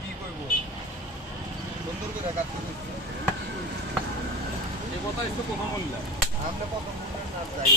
কি করব সুন্দর করে কাজ করতেছি এই কথা একটু কথা বললাম আমরা কত না যাই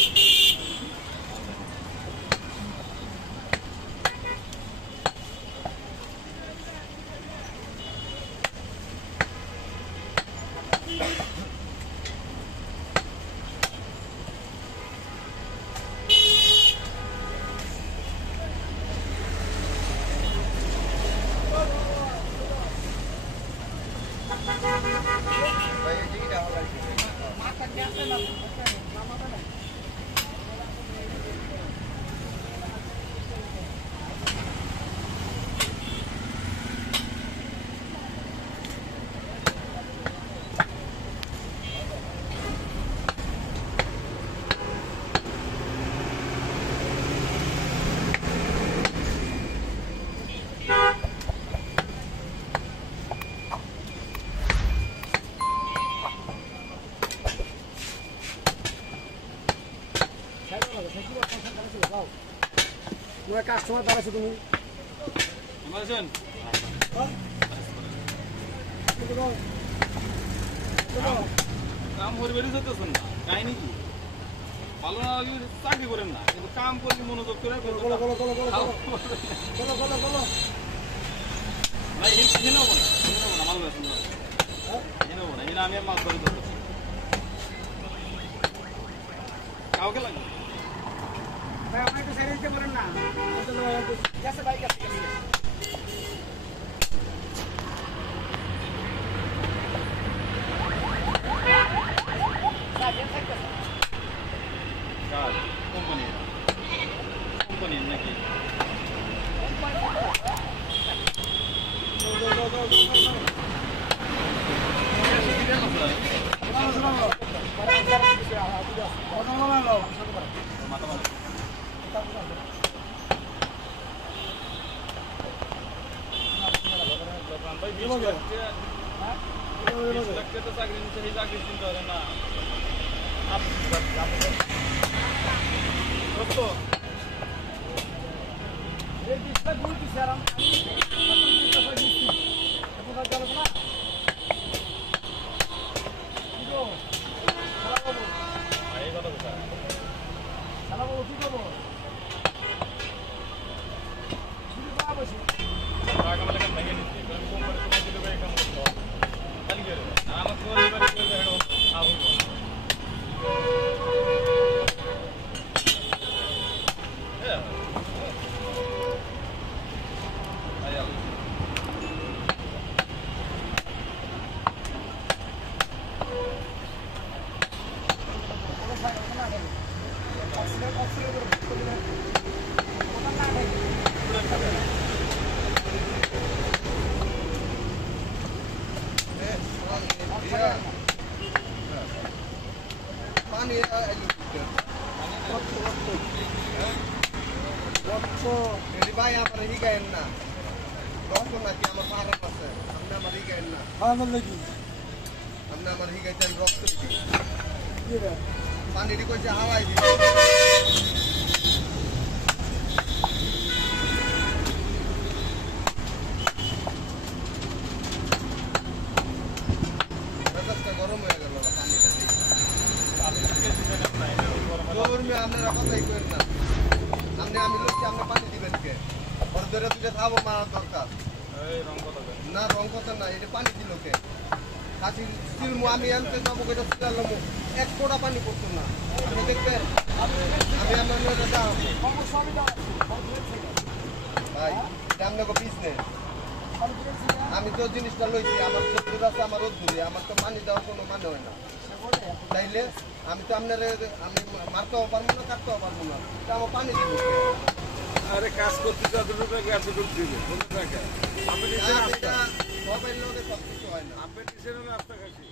কাস্টমার দাঁড়াচ্ছো তুমি কাম হরিবাড়ি যেতেছেন না কাহিনী কি ভালো না চাকরি করেন না কিন্তু কাম করে মনোযোগ করে আমি মাছ ধরে কাউকে লাগবে আপনি একটু সাইড দিতে বলেন না গেছে বাইক আছে কোম্পানি নাকি চাকরি নিচ্ছে সেই চাকরি চিন্তা করে না ভাই আমার হিগায়েন না রক্ত নাকি আমার পাহাড় আছে আপনি আমার হিগায়েন না আপনি আমার হিগাইতেন রক্ত পানি কইছে হাওয়াই গরম হয়ে গেল পানিটা আপনারা কথাই করেন না আমি লোককে আপনি পানি দিবেন কে ধরে দুটো খাবো মারার দরকার না রং কথা না এটা পানি দিল কে কাশি সিলমু আমি আনতে যাবো এটা সিলালামু এক ফোঁটা পানি পড়তো না আপনি দেখবেন আমি আপনার ভাই এটা আপনাকে বিজনেস আমি তো জিনিসটা লইছি আমার রোদ্দুর আছে আমার রোদ্দুরে আমার তো পানি দেওয়ার কোনো মানে হয় না তাইলে আমি তো আপনার আমি মারতেও পারবো না কাটতেও পারবো না আমার পানি দিব আরে কাজ করতে যতটুকু এতটুকু দিবে সবাই লোকে সব কিছু হয় না আপনি রাস্তা খাচ্ছি